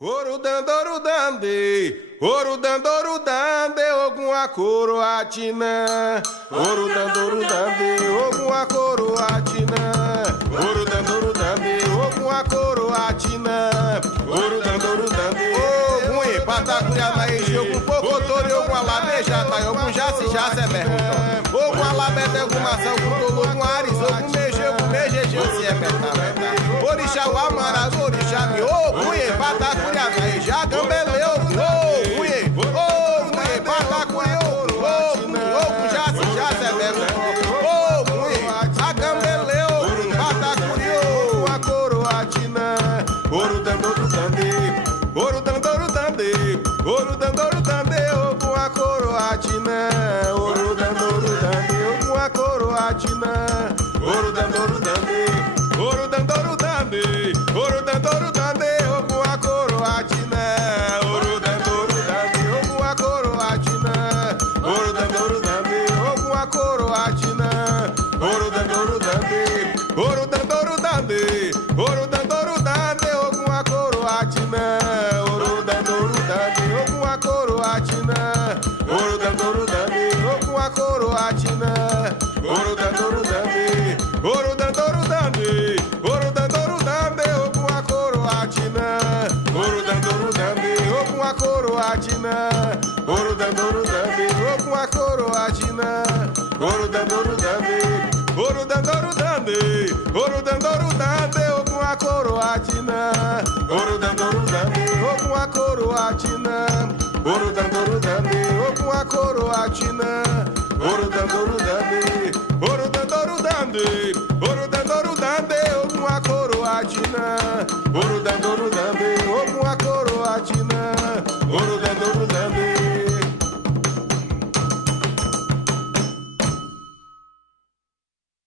Ouro dande, alguma coroatina. Ouro dande, alguma coroatina. Ouro dande, alguma coroatina. Ouro dande, algum patacunha na encheu com pouco touro, algum alabejata, algum jace é mesmo. Algum alabete, alguma ação, com tolo, algum arizou, com mexeu, se é meta. Orixá, o amarado, orixá, me ouve, patacunha na encheu, gambeleu, ouve, patacunha, ouve, jace é mesmo. Ouve, a gambeleu, patacunha, a coroatina. Ouro dande, ouro dande, alguma coroatina. Ouro dande, alguma coroatina. Ouro dande, ouro dande, alguma coroatina. Ouro dande, alguma coroatina. Ouro dande, alguma coroatina. Ouro dande, ouro dande, alguma coroatina. Ouro dande, alguma coroatina. Ouro dande, alguma coroatina. Ouro dande, ouro dande, alguma coroatina. Ouro dande, alguma coroatina. Ouro dande, alguma coroatina. Ouro dande, ouro dande, alguma coroatina. Ouro dande, alguma coroatina. Ouro dande, alguma coroatina. Ouro dande, ouro dande, alguma coroatina. Ouro dande,